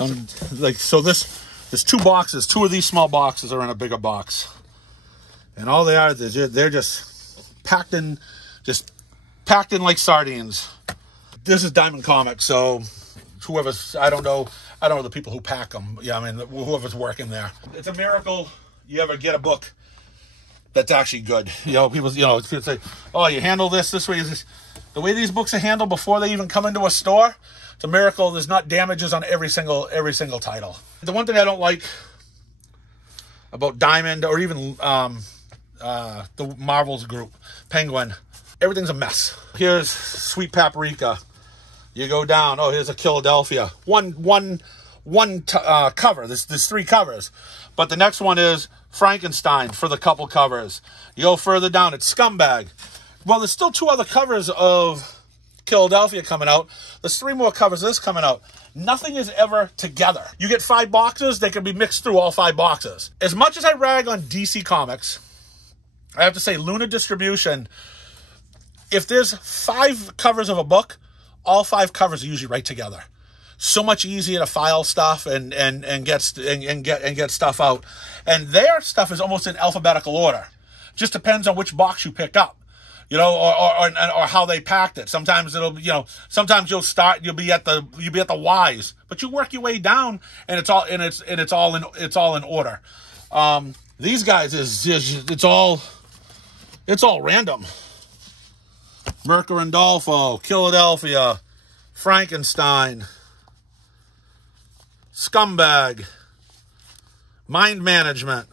So there's two boxes. Two of these small boxes are in a bigger box, and all they are, they're just packed in like sardines. This is Diamond Comics, so whoever's, I don't know the people who pack them. Yeah, I mean, whoever's working there. It's a miracle you ever get a book that's actually good. People say, oh, you handle this way. Is this the way these books are handled before they even come into a store? It's a miracle there's not damages on every single title. The one thing I don't like about Diamond, or even the Marvel's group, Penguin, everything's a mess. Here's Sweet Paprika. You go down. Oh, here's a Philadelphia. One cover. There's three covers, but the next one is Frankenstein for the couple covers. You go further down, it's Scumbag. Well, there's still two other covers of Philadelphia coming out. There's three more covers of this coming out. Nothing is ever together. You get 5 boxes, they can be mixed through all 5 boxes. As much as I rag on DC Comics, I have to say Luna Distribution, if there's 5 covers of a book, all 5 covers are usually right together. So much easier to file stuff and get stuff out. And their stuff is almost in alphabetical order. Just depends on which box you pick up, or how they packed it. Sometimes sometimes you'll be at the Y's, but you work your way down, and it's all in order. These guys it's all random. Mercury Randolpho, Philadelphia, Frankenstein, Scumbag, Mind Management,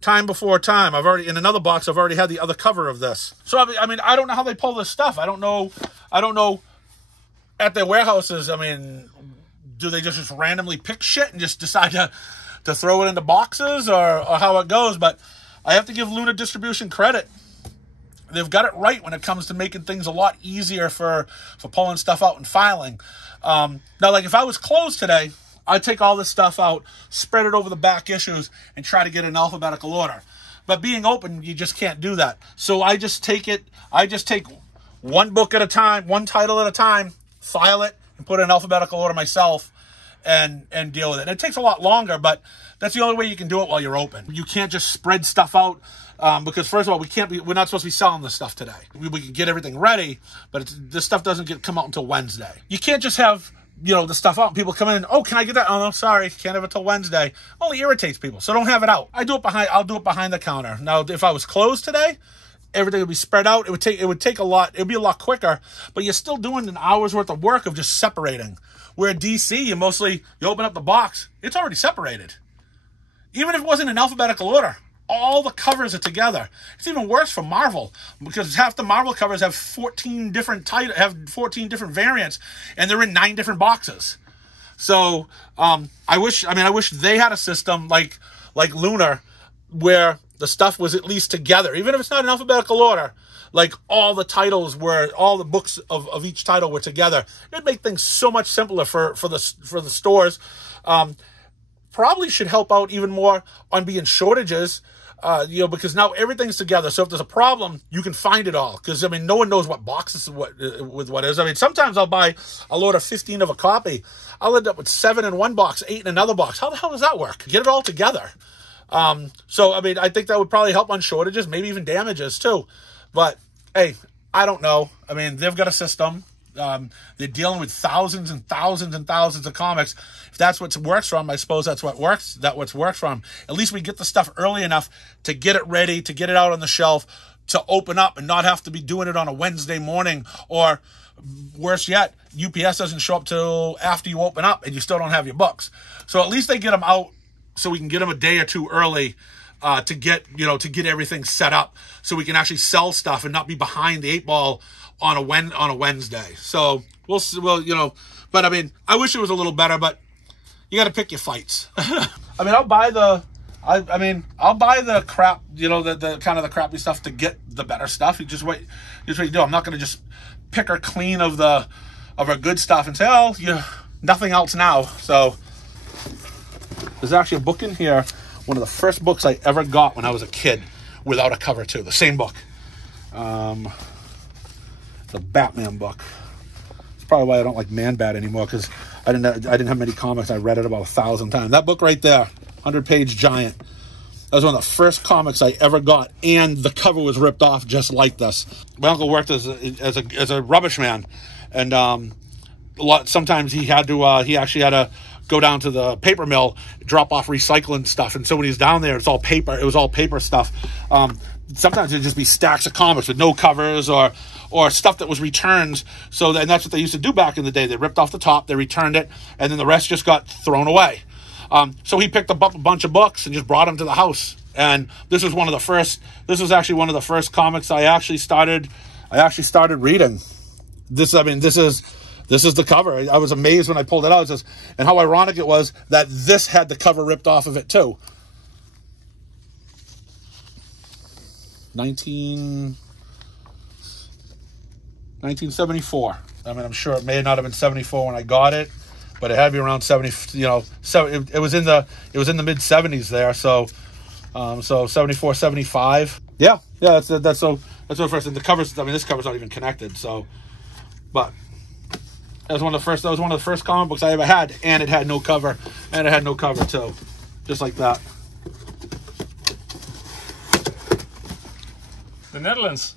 Time Before Time. In another box, I've already had the other cover of this. So, I mean, I don't know how they pull this stuff. I don't know at their warehouses, I mean, do they just randomly pick shit and just decide to throw it into boxes, or how it goes? But I have to give Luna Distribution credit. They've got it right when it comes to making things a lot easier for pulling stuff out and filing. Now, like if I was closed today, I'd take all this stuff out, spread it over the back issues, and try to get in alphabetical order. But being open, you just can't do that. So I just take one book at a time, one title at a time, file it, and put it in alphabetical order myself, and deal with it. And it takes a lot longer, but that's the only way you can do it while you're open. You can't just spread stuff out. Because first of all, we're not supposed to be selling this stuff today. We can get everything ready, but this stuff doesn't come out until Wednesday. You can't just have, the stuff out and people come in, oh, can I get that? Oh, no, sorry, can't have it till Wednesday. Only irritates people, so don't have it out. I'll do it behind the counter. Now, if I was closed today, everything would be spread out. It would take a lot. It would be a lot quicker, but you're still doing an hour's worth of work of just separating. Where at DC, you open up the box, it's already separated. Even if it wasn't in alphabetical order, all the covers are together. It's even worse for Marvel, because half the Marvel covers have 14 different variants, and they're in 9 different boxes. So I wish they had a system like Lunar, where the stuff was at least together, even if it's not in alphabetical order. Like all the books of each title were together. It'd make things so much simpler for the stores. Probably should help out even more on being shortages, because now everything's together. So if there's a problem, you can find it all. Because, no one knows what boxes what is. Sometimes I'll order 15 of a copy. I'll end up with 7 in one box, 8 in another box. How the hell does that work? Get it all together. I think that would probably help on shortages, maybe even damages too. But, hey, I don't know. They've got a system. They're dealing with thousands and thousands and thousands of comics. If that's what works from, I suppose that's what works. That's what's worked from. At least we get the stuff early enough to get it ready, to get it out on the shelf, to open up and not have to be doing it on a Wednesday morning. Or worse yet, UPS doesn't show up till after you open up and you still don't have your books. So at least they get them out so we can get them a day or two early. To get everything set up so we can actually sell stuff and not be behind the 8 ball on a Wednesday. So we'll but I wish it was a little better, but you got to pick your fights. I'll buy the crap, the kind of the crappy stuff to get the better stuff. You just what you do. I'm not going to just pick her clean of our good stuff and say, oh, nothing else now. So there's actually a book in here. One of the first books I ever got when I was a kid, without a cover too. The same book. The Batman book. It's probably why I don't like Man Bat anymore, because I didn't have many comics. I read it about 1,000 times. That book right there, 100-page giant. That was one of the first comics I ever got, and the cover was ripped off just like this. My uncle worked as a rubbish man, and sometimes he actually had to go down to the paper mill, drop off recycling stuff, and so when he's down there, it's all paper. It was all paper stuff. Sometimes it'd just be stacks of comics with no covers or stuff that was returned. And that's what they used to do back in the day. They ripped off the top, they returned it, and then the rest just got thrown away. So he picked up a bunch of books and just brought them to the house. And this was actually one of the first comics I actually started reading. This is the cover. I was amazed when I pulled it out. And how ironic it was that this had the cover ripped off of it too. 1974. I mean, I'm sure it may not have been 74 when I got it, but it had to be around 70. You know, so it was in the mid 70s there. So 74, 75. Yeah. That's so first. And the covers. I mean, this cover's not even connected. So, but that was one of the first comic books I ever had, and it had no cover, too, just like that. The Netherlands.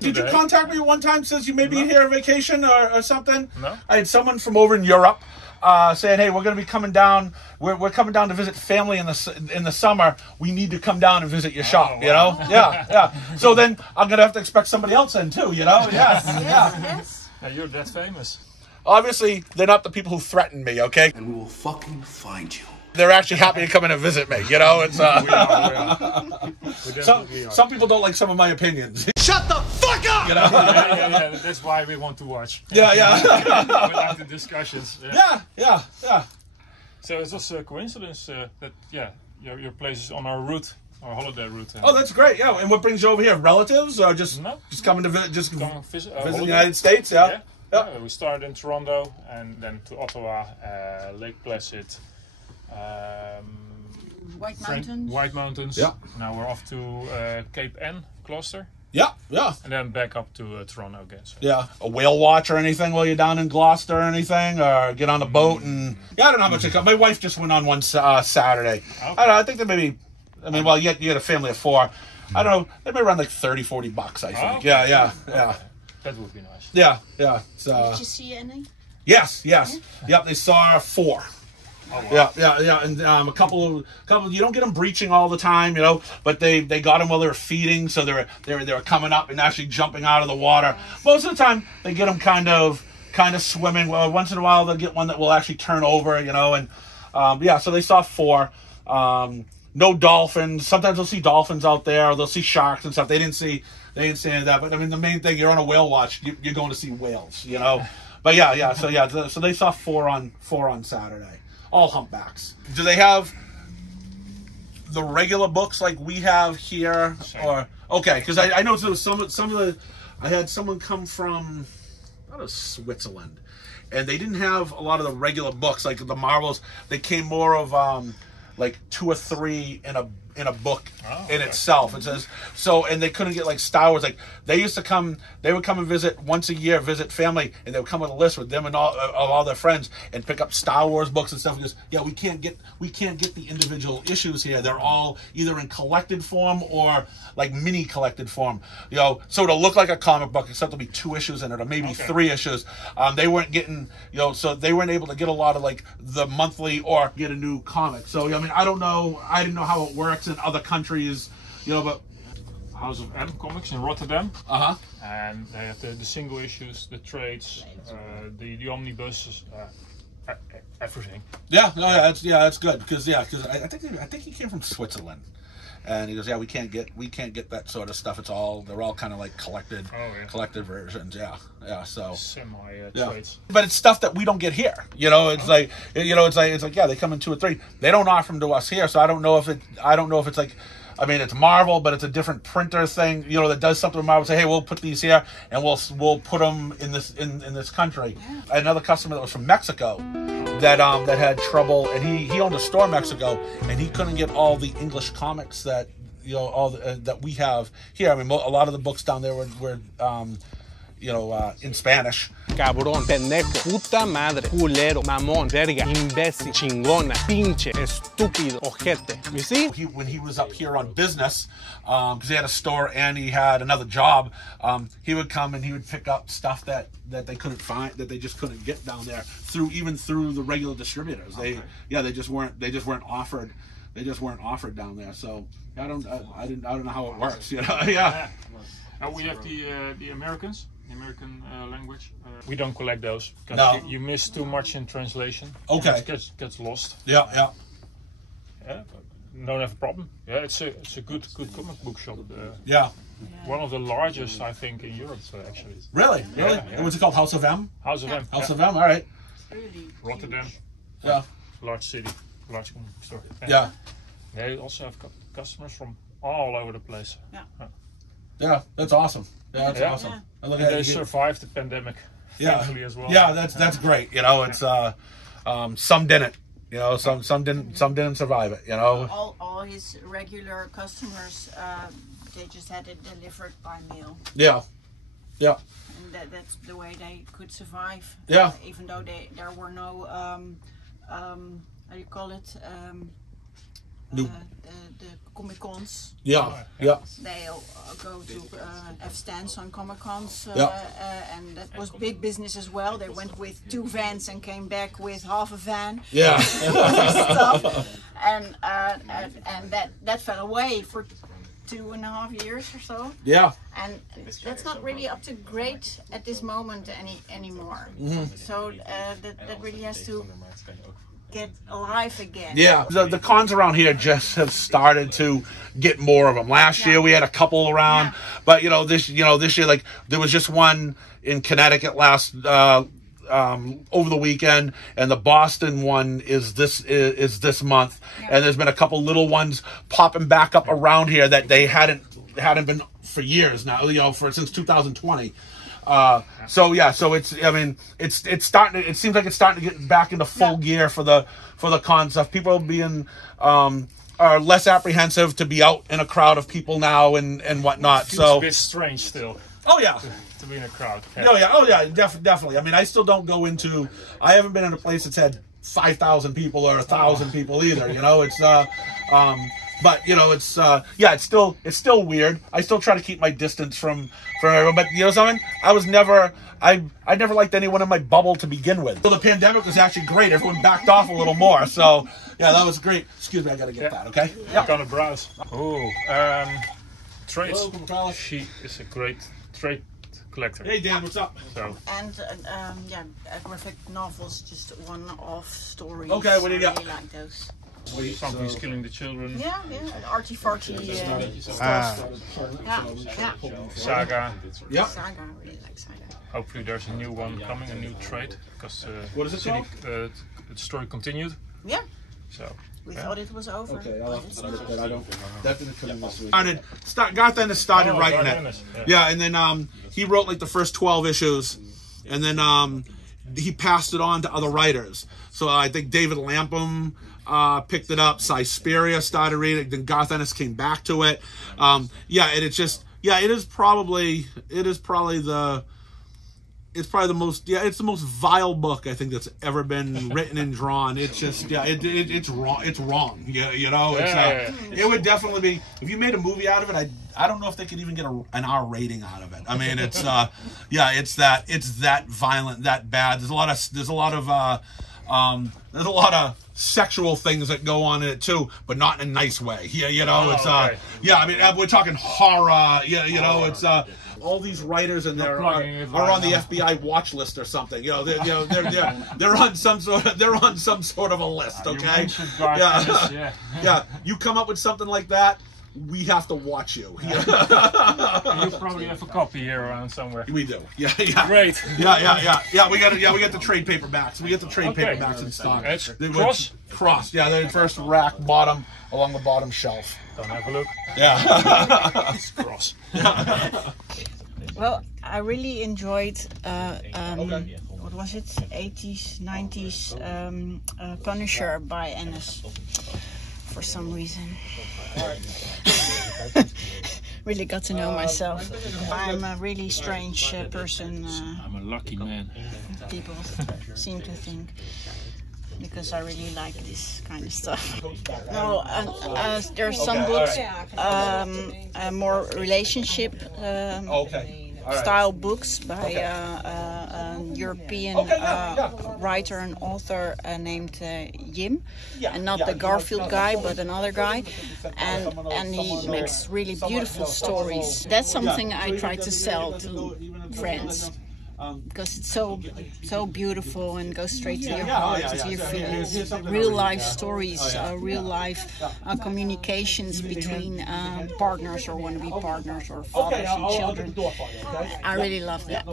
Did you contact me one time since you may be here on vacation or something? No. I had someone from over in Europe saying, "Hey, we're going to be coming down. We're coming down to visit family in the summer. We need to come down and visit your shop." Wow. You know? Yeah. So then I'm going to have to expect somebody else in too. You know? Yes. Yes. Yeah, you're that famous. Obviously, they're not the people who threaten me. Okay. And we will fucking find you. They're actually happy to come in and visit me. You know, it's We are. Some people don't like some of my opinions. Shut the fuck up! You know? Yeah, that's why we want to watch. Yeah. We like the discussions. Yeah. So it's just a coincidence that your place is on our route, our holiday route. Oh, that's great. Yeah. And what brings you over here? Relatives or just coming to visit? Just visit the United States? Yeah. We started in Toronto and then to Ottawa, Lake Placid. White Mountains. Yeah. Now we're off to Cape Ann, Gloucester. Yeah. And then back up to Toronto again. So. Yeah. A whale watch or anything while you're down in Gloucester or anything? Or get on a boat and... Yeah, I don't know how much it costs. My wife just went on one Saturday. Okay. I don't know. I think that maybe... I mean, well, you had a family of 4. I don't know. They may run like $30-40, I think. Okay. Yeah. That would be nice. Yeah. Did you see any? Yes. Yep, they saw 4. Oh, wow. Yeah, and a couple. You don't get them breaching all the time, you know, but they got them while they were feeding, so they were coming up and actually jumping out of the water. Most of the time, they get them kind of swimming. Well, once in a while, they'll get one that will actually turn over, you know, and so they saw 4. No dolphins. Sometimes they'll see dolphins out there, or they'll see sharks and stuff. They didn't see any of that. But I mean, the main thing, you're on a whale watch. You're going to see whales, you know. But so they saw 4 on Saturday. All humpbacks. Do they have the regular books like we have here? Same. Or okay, because I know there was some of the. I had someone come from out of Switzerland, and they didn't have a lot of the regular books like the Marvels. They came more of like 2 or 3 in a book itself. It says so, and they couldn't get like Star Wars. Like they would come and visit once a year, visit family, and they would come with a list with them and all their friends and pick up Star Wars books and stuff. And just we can't get the individual issues here. They're all either in collected form or like mini collected form. You know, so it'll look like a comic book except there'll be 2 issues in it or maybe 3 issues. They weren't getting so they weren't able to get a lot of like the monthly or get a new comic. So I mean, I didn't know how it works in other countries, you know, but House of M Comics in Rotterdam. And they have the single issues, the trades, the omnibuses, everything. That's good because I think he came from Switzerland, and he goes, we can't get that sort of stuff. They're all kind of like collected versions. So trades. But it's stuff that we don't get here. You know, it's like they come in 2 or 3. They don't offer them to us here, so I don't know if it's like. I mean, it's Marvel, but it's a different printer thing, you know, that does something with Marvel. Say, hey, we'll put these here, and we'll put them in this country. Yeah. I had another customer that was from Mexico that had trouble, and he owned a store in Mexico, and he couldn't get all the English comics that that we have here. I mean, a lot of the books down there were in Spanish, cabrón, pendejo, puta madre, culero, mamón, verga, imbécil, chingona, pinche, estúpido, ojete. You see? When he was up here on business, because he had a store and he had another job, he would come and he would pick up stuff that they couldn't find, that they just couldn't get down there through the regular distributors. They just weren't offered. They just weren't offered down there. So I don't know how it works. You know? Yeah. We have the Americans. American language. We don't collect those because you miss too much in translation. Okay. It gets lost. Yeah. Don't have a problem. Yeah, it's a good comic book shop. Yeah. One of the largest, I think, in Europe actually. Really? Yeah. What's it called? House of M? House of M. House of M. All right. Rotterdam. Yeah. Large city, large comic store. Yeah. They also have customers from all over the place. Yeah, that's awesome. Yeah, that's awesome. Yeah. And they survived the pandemic, thankfully as well. Yeah, that's great. You know, it's some didn't. You know, some didn't survive it. You know, all his regular customers, they just had it delivered by mail. Yeah. And that's the way they could survive. Yeah. Even though there were no how do you call it? The Comic Cons. Yeah. They go to have stands on Comic Cons, and that was big business as well. They went with 2 vans and came back with half a van. Yeah. Stuff. And that fell away for 2.5 years or so. Yeah. And that's not really up to great at this moment anymore. So that really has to get alive again. Yeah, the cons around here just have started to get more of them. Last year we had a couple around, but this year, like, there was just one in Connecticut last over the weekend, and the Boston one is this month, and there's been a couple little ones popping back up around here that they hadn't been for years now. Since 2020. So it's, I mean, it's starting to, it seems like it's starting to get back into full gear for the con stuff. People being are less apprehensive to be out in a crowd of people now and whatnot. It's so a bit strange still. Oh yeah. To be in a crowd. Definitely. I mean, I still don't go into, I haven't been in a place that's had 5,000 people or 1,000 people either. It's but it's still weird. I still try to keep my distance from everyone. But you know something? I never liked anyone in my bubble to begin with. So the pandemic was actually great. Everyone backed off a little more. So yeah, that was great. Excuse me, I gotta get that. Okay. Yeah. Gonna browse. Oh, trades. Hello, she is a great trade collector. Hey Dan, what's up? So. And graphic novels, just one-off stories. Okay, what do you got? I really like those. Something's killing the children. Yeah, arty-farty. Saga. Yeah. Saga, I really like Saga. Hopefully there's a new one coming, a new trade, because what is it called? The story continued. Yeah. So. We thought it was over. Okay, that didn't come in this week. Garth Ennis started writing it. Yeah, and then he wrote like the first 12 issues, and then he passed it on to other writers. So I think David Lapham picked it up. Siberia started reading it. Then Garth Ennis came back to it. And it is probably the most vile book I think that's ever been written and drawn. It's just it's wrong. It's wrong. It would definitely be, if you made a movie out of it. I don't know if they could even get an R rating out of it. I mean, it's it's that violent, that bad. There's a lot of sexual things that go on in it too, but not in a nice way. I mean, we're talking horror. It's all these writers and they're on the FBI watch list or something. They're on some sort of a list. Okay. Yeah. You come up with something like that, we have to watch you. You probably have a copy here around somewhere. We do. Yeah. Great. Yeah. We got the trade paperbacks. We get the trade paperbacks in stock. It's crossed. Yeah, they're first rack bottom along the bottom shelf. Don't have a look. Yeah. It's cross. Well, I really enjoyed what was it? 80s, 90s Punisher by Ennis for some reason. really got to know myself. I'm a really strange person. I'm a lucky man. People seem to think, because I really like this kind of stuff. No, there's some books, more relationship style books by a European writer and author named Jim, and not the Garfield guy, but another guy, and he makes really beautiful stories. That's something I try to sell to friends, because it's so beautiful and goes straight to your heart, to your feelings. Real life stories, real life communications between partners or wannabe partners or fathers and children. I really love that.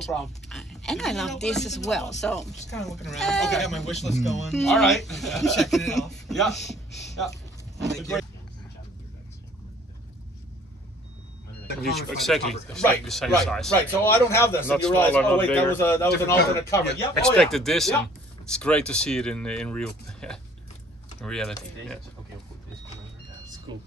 And I love this as well. So Just kind of looking around. Okay, I got my wish list going. All right. Checking it off. Yeah. Yeah. Exactly Right, the same right, size. right. So I don't have this. Not And you realize, smaller, oh not wait, bigger. that was an alternate cover. Yep. Expected this, Yeah. and it's great to see it in real, in reality. Yeah, it's cool.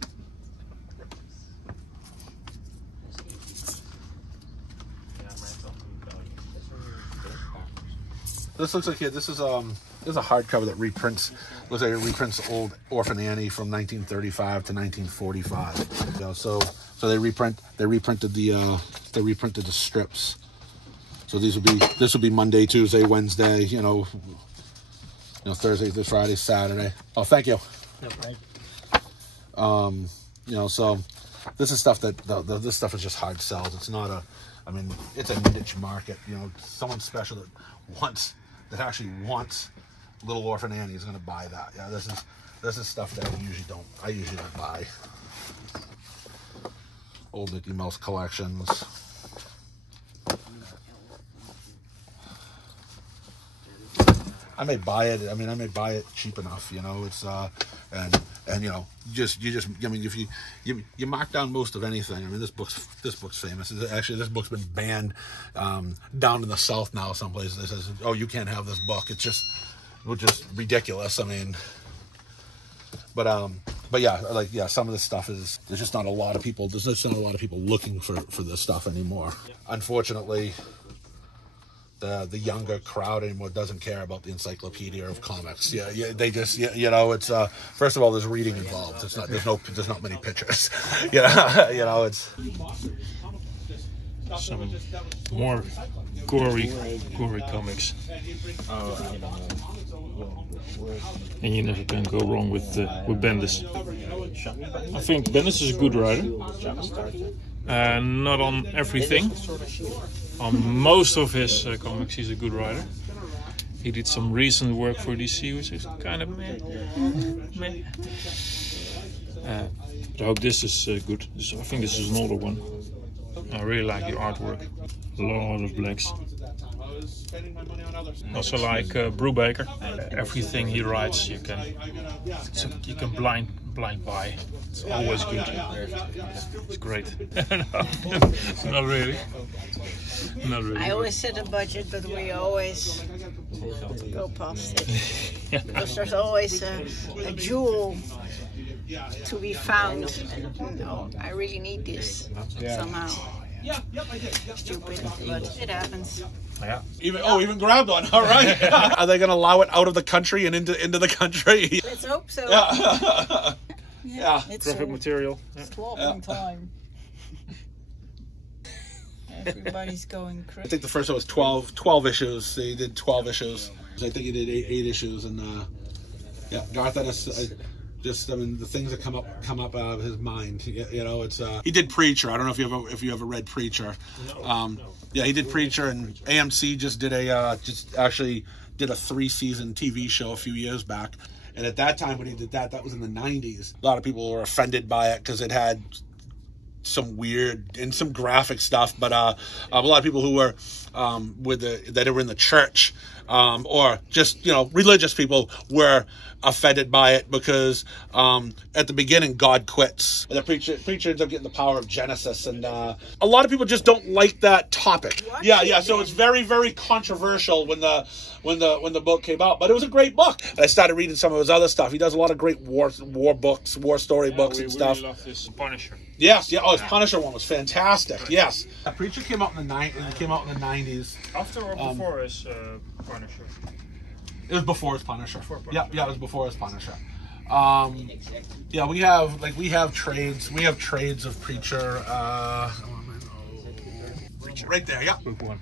This looks like this is a hardcover that reprints. Looks like it reprints old Orphan Annie from 1935 to 1945. You know, so they reprinted the strips. So this will be Monday, Tuesday, Wednesday. You know, Thursday, this Friday, Saturday. Oh, thank you. You know, so this is stuff that this stuff is just hard sells. It's not a, I mean, it's a niche market. You know, someone special that actually wants Little Orphan Annie is going to buy that. Yeah, this is stuff that I usually don't buy. Old Mickey Mouse collections. I may buy it. I mean, I may buy it cheap enough. You know, it's and you know, you just. I mean, if you mark down most of anything. I mean, this book's famous. Actually, this book's been banned down in the South now. Some places they says, "Oh, you can't have this book." It's just ridiculous. I mean, but yeah, some of this stuff is there's just not a lot of people. There's just not a lot of people looking for this stuff anymore. Unfortunately. The younger crowd anymore doesn't care about the encyclopedia of comics. Yeah, they just, you know, it's first of all, there's reading involved. It's not there's not many pictures. Yeah, you know, it's Some more gory comics, and you never can go wrong with Bendis. I think Bendis is a good writer. Not on everything. On most of his comics, he's a good writer. He did some recent work for DC, which is kind of meh. But I hope this is good. I think this is an older one. I really like the artwork. A lot of blacks. Also like Brubaker. Everything he writes, you can blind buy. It's always good. It's great. Not really. Not really. I always set a budget, but we always go past it. Because there's always a jewel to be found. And, oh, I really need this somehow. Stupid, but it happens. Yeah. Even grabbed one. All right. Are they going to allow it out of the country and into the country? Let's hope so. Yeah. It's Graphic material. swapping time. Everybody's going crazy. I think the first one was 12 issues. They did 12 issues. I think he did eight issues, and Garth Ennis. I mean, the things that come up out of his mind. You know, it's he did Preacher. I don't know if you ever read Preacher. No. Yeah, he did Preacher, and AMC just actually did a 3-season TV show a few years back. And at that time when he did that was in the 90s. A lot of people were offended by it because it had some weird and some graphic stuff, but a lot of people who were that were in the church or just, religious people were offended by it because at the beginning God quits. And the preacher ends up getting the power of Genesis, and a lot of people just don't like that topic. Yeah. So it's very, very controversial when the book came out, but it was a great book. And I started reading some of his other stuff. He does a lot of great war books, war story books and stuff. We love this Punisher. Yes, yeah. Oh, his Punisher one was fantastic. Yes. The Preacher came out in the 90s. After or before his Punisher? It was before his Punisher. Yeah, it was before his Punisher. Yeah, we have trades. We have trades of Preacher. Right there. Yeah. Book one.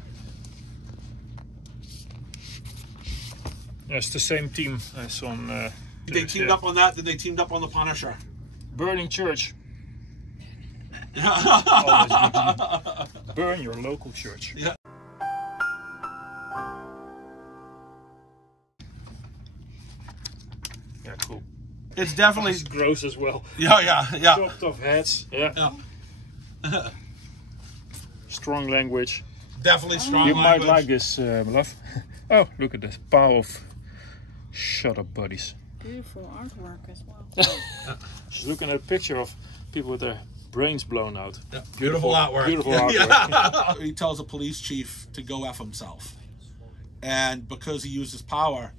Yeah, it's the same team as on. Did they teamed up on that? Did they teamed up on the Punisher? Burning church. Always good. Burn your local church. Yeah. Yeah, cool. It's definitely It's gross as well. Yeah. Chopped off heads. Yeah. Strong language. Definitely strong. You language. might like this, love. Oh, look at this pile of shut up buddies. Beautiful artwork as well. She's looking at a picture of people with their brains blown out. Yeah. Beautiful artwork. Beautiful artwork. He tells a police chief to go F himself. And because he used his power,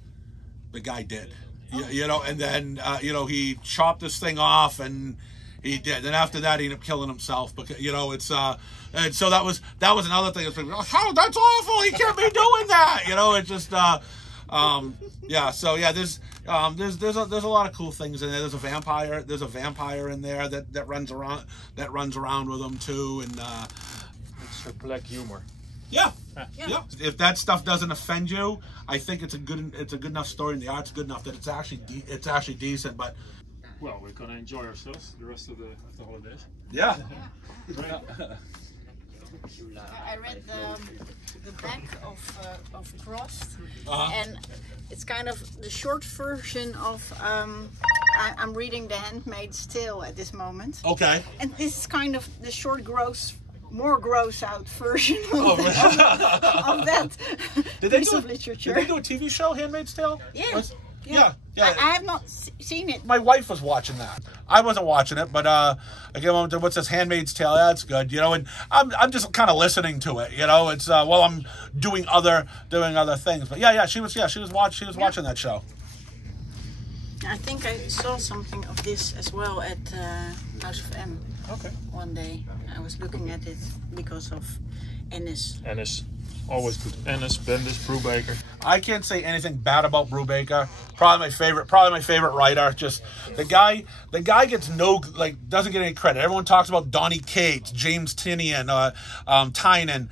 the guy did. And then, he chopped this thing off, and he did. Then after that, he ended up killing himself because, it's, and so that was another thing. It's like, oh, that's awful. He can't be doing that. It's just, yeah. So yeah, there's a lot of cool things in there. There's a vampire in there that runs around with him too, and It's a black humor. yeah. If that stuff doesn't offend you, I think it's a good enough story, and the art's good enough that it's actually decent. But Well, we're gonna enjoy ourselves the rest of the holidays. yeah. I read the back of Frost, Uh-huh. and it's kind of the short version of. I'm reading The Handmaid's Tale at this moment, Okay. and this is kind of the short, more gross out version of that piece of literature. Did they do a TV show, Handmaid's Tale? Yeah. Yeah. I have not seen it. My wife was watching that. I wasn't watching it, but again, what's this Handmaid's Tale? That's good, and I'm just kind of listening to it, It's while I'm doing other things. But yeah, she was watching that show. I think I saw something of this as well at House of M. Okay. One day I was looking at it because of Ennis. Ennis, always good. Ennis, Bendis, Brubaker. I can't say anything bad about Brubaker. Probably my favorite writer. Just the guy gets doesn't get any credit. Everyone talks about Donny Cates, James Tinian, Tynan.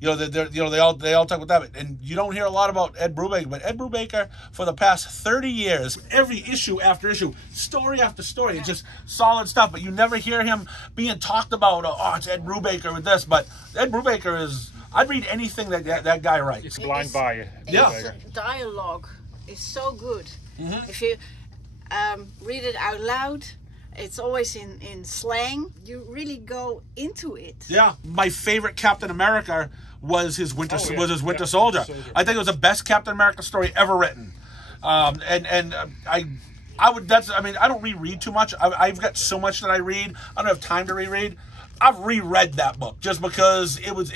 They all talk about that, and you don't hear a lot about Ed Brubaker. But Ed Brubaker, for the past 30 years, every issue after issue, story after story, it's just solid stuff. But you never hear him being talked about. Oh, it's Ed Brubaker with this. But Ed Brubaker is. I'd read anything that guy writes. It's blind buy. Yeah. His dialogue is so good. Mm-hmm. If you read it out loud, it's always in slang. You really go into it. Yeah, my favorite Captain America was his Winter Soldier. Soldier. I think it was the best Captain America story ever written. I don't reread too much. I've got so much that I read. I don't have time to reread. I've reread that book just because it was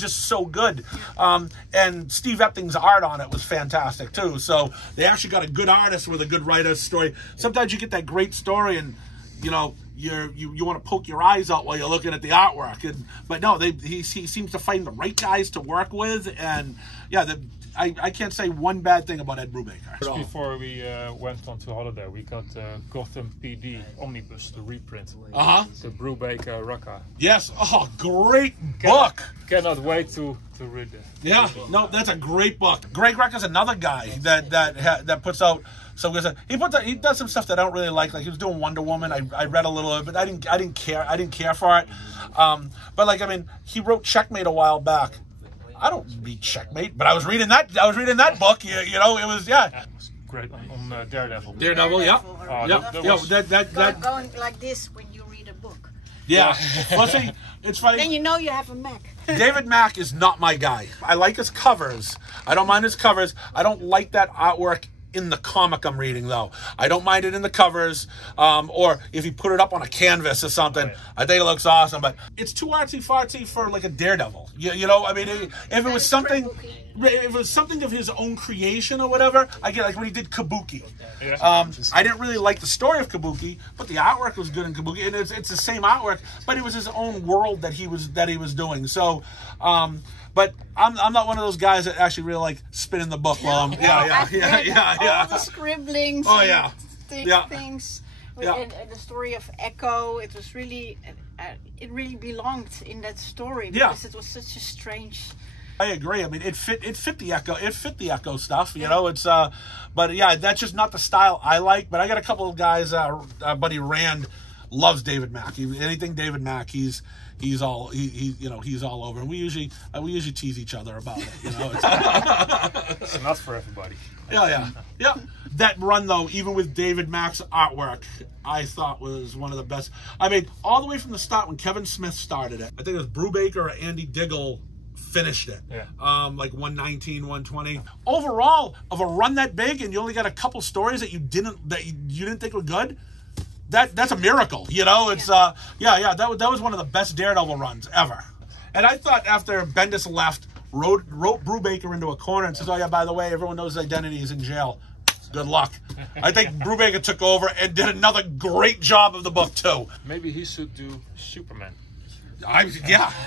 just so good. And Steve Epting's art on it was fantastic too. So they actually got a good artist with a good writer's story. Sometimes you get that great story and you want to poke your eyes out while you're looking at the artwork. But no, he seems to find the right guys to work with, and yeah, I can't say one bad thing about Ed Brubaker. Just before we went on to holiday, we got Gotham PD Omnibus, the reprint. The Brubaker Rucka. Yes. Oh, great book. Cannot wait to read it. Yeah. No, that's a great book. Greg Rucka's another guy that puts out some good stuff. He does some stuff that I don't really like. Like he was doing Wonder Woman. I read a little of it, but I didn't care. I didn't care for it. But he wrote Checkmate a while back. I don't read Checkmate, but I was reading that book. It was It's great on Daredevil. Daredevil, yeah. That was Going like this when you read a book. Yeah. Well, see, it's funny. Then you know you have a Mac. David Mack is not my guy. I like his covers. I don't mind his covers. I don't like that artwork in the comic I'm reading, though. I don't mind it in the covers, or if he put it up on a canvas or something. I think it looks awesome, but it's too artsy-fartsy for like a Daredevil. You know, I mean, if it was something... If it was something of his own creation or whatever, I get like when he did Kabuki. I didn't really like the story of Kabuki, but the artwork was good in Kabuki, and it's the same artwork, but it was his own world that he was doing. So, but I'm not one of those guys that actually really like spinning the book while I'm All the scribblings. Oh yeah, things. And the story of Echo, it was really, it really belonged in that story because it was such a strange. I agree. I mean, it fit the Echo stuff. You know, it's but yeah, that's just not the style I like. But I got a couple of guys. Buddy Rand loves David Mack. Anything David Mack, he's all over. And we usually tease each other about it. You know, it's not for everybody. Yeah. That run though, even with David Mack's artwork, I thought was one of the best. I mean, all the way from the start when Kevin Smith started it, I think it was Brubaker or Andy Diggle finished it. Like 119, 120. Overall, of a run that big and you only got a couple stories that you didn't think were good, that's a miracle. You know, it's that was one of the best Daredevil runs ever. And I thought after Bendis left, wrote Brubaker into a corner and says, "Oh yeah, by the way, everyone knows his identity is in jail. Good luck." I think Brubaker took over and did another great job of the book too. Maybe he should do Superman.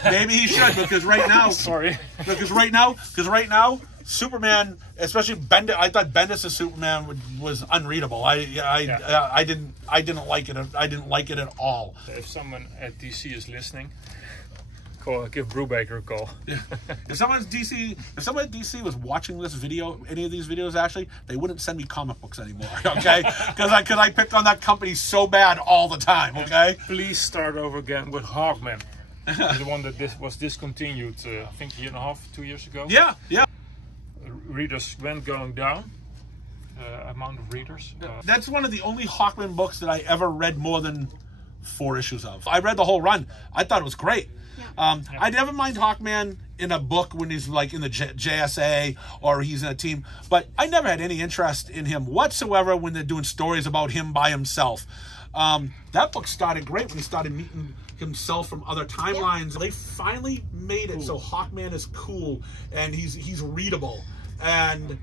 Maybe he should, because right now, because right now, Superman, especially Bendis, I thought Bendis' Superman was unreadable. I didn't like it. I didn't like it at all. If someone at DC is listening, give Brubaker a call. If someone at DC was watching this video, any of these videos actually, they wouldn't send me comic books anymore. Okay, because I pick on that company so bad all the time. Okay, please start over again with Hawkman. The one that was discontinued, I think 2 years ago. Yeah. Readers went going down. Amount of readers. That's one of the only Hawkman books that I ever read more than 4 issues of. I read the whole run. I thought it was great. I never mind Hawkman in a book when he's like in the JSA or he's in a team, but I never had any interest in him whatsoever when they're doing stories about him by himself. That book started great when he started meeting himself from other timelines. They finally made it so Hawkman is cool and he's readable. And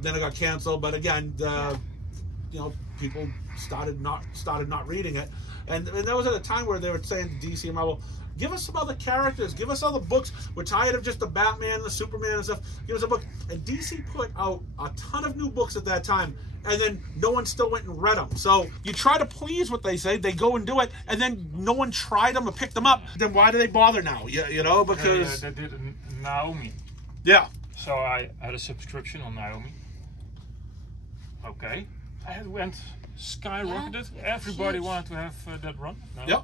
then it got canceled, but again, people started not reading it, and that was at a time where they were saying to DC and Marvel, give us some other characters, give us other books. We're tired of just the Batman, the Superman and stuff. Give us a book. And DC put out a ton of new books at that time, and then no one still went and read them. So you try to please what they say, they go and do it, and then no one tried them or picked them up. Then why do they bother now? You know, because they did Naomi. Yeah. So I had a subscription on Naomi. Okay, it went skyrocketed. Everybody wanted to have that run. No. Yep.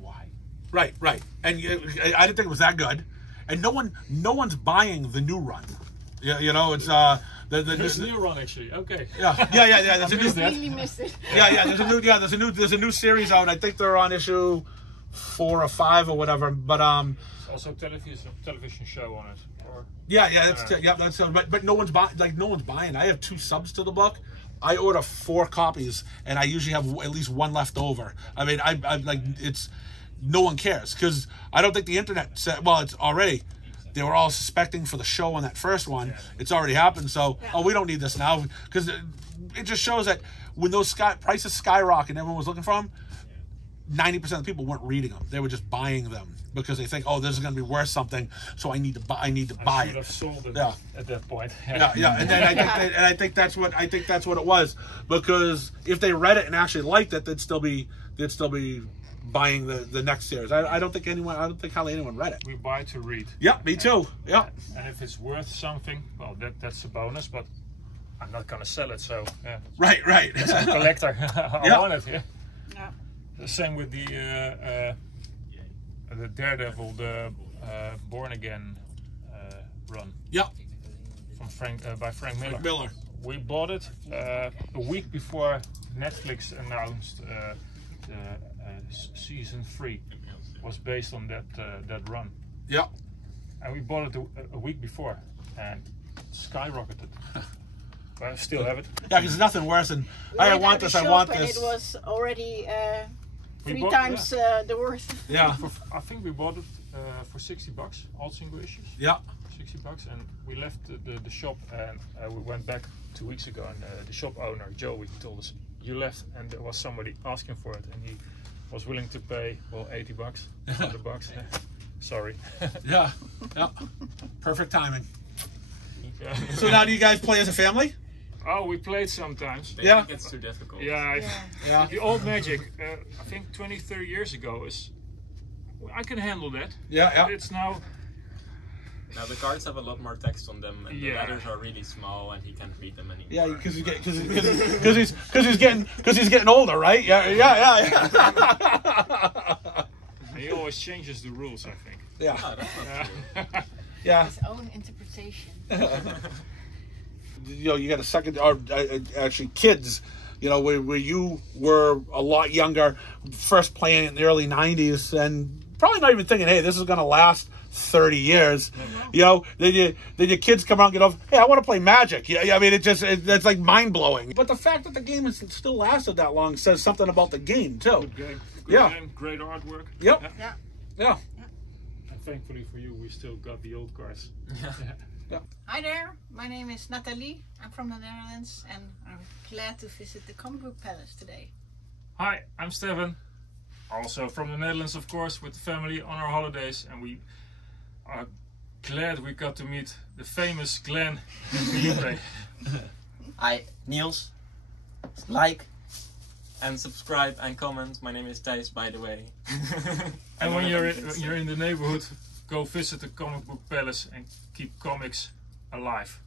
Why? Right. And I didn't think it was that good. And no one's buying the new run. Yeah, you know, it's there's a new run actually. Okay. Yeah. There's a new. Really missed it. There's a new series out. I think they're on issue 4 or 5 or whatever. But also television show on it. But no one's buying. I have 2 subs to the book. I order 4 copies, and I usually have at least 1 left over. I mean, I like it's no one cares because I don't think the internet said. Well, it's already. They were all suspecting for the show on that first one. It's already happened. So, we don't need this now because it just shows that when those prices skyrocket and everyone was looking for them, 90% of the people weren't reading them. They were just buying them because they think, oh, this is going to be worth something, so I need to buy. I should have sold it at that point. Yeah. And then I think that's what it was, because if they read it and actually liked it, they'd still be buying the next series. I don't think hardly anyone read it. We buy to read. Yeah, me too. Yeah. And if it's worth something, well, that's a bonus, but I'm not going to sell it. So yeah. Right. It's a collector. I want it. Yeah. The same with the Daredevil, the Born Again run. Yeah. From by Frank Miller. Miller. We bought it a week before Netflix announced season 3 was based on that run. Yeah. And we bought it a week before, and skyrocketed. But I still have it. Yeah, because there's nothing worse than, hey, I want this, I want this. It was already We 3 bought- times the worth. Yeah. I think we bought it for $60, all single issues. Yeah. $60, and we left the shop, and we went back 2 weeks ago, and the shop owner Joey told us, you left and there was somebody asking for it, and he was willing to pay, well, $80, $100. Sorry. Yeah. Yeah. Perfect timing. Yeah. So now do you guys play as a family? Oh, we played sometimes. They Yeah. think it's too difficult. Yeah, Yeah. the old Magic, I think 20, 30 years ago is, I can handle that. Yeah, yeah. It's now, Now the cards have a lot more text on them, and the Yeah. letters are really small, and he can't read them anymore. Yeah, because he's getting older, right? Yeah, yeah. he always changes the rules, I think. Yeah. Oh, that's not true. Yeah. His own interpretation. You know, you got a second, or actually kids, you know, where you were a lot younger, first playing in the early 90s, and probably not even thinking, hey, this is going to last 30 years. You know, then your kids come around and get over, hey, I want to play Magic. Yeah, I mean, it's like mind-blowing. But the fact that the game has still lasted that long says something about the game, too. Good game. Yeah. Game, great artwork. Yep. Yeah. Yeah. And thankfully for you, we still got the old cards. Hi there, my name is Nathalie. I'm from the Netherlands and I'm glad to visit the Comic Book Palace today. Hi, I'm Steven. Also from the Netherlands, of course, with the family on our holidays, and we are glad we got to meet the famous Glenn and Felipe. Hi, Niels. Like and subscribe and comment. My name is Thijs, by the way. And when you're in the neighborhood, go visit the Comic Book Palace and keep comics alive.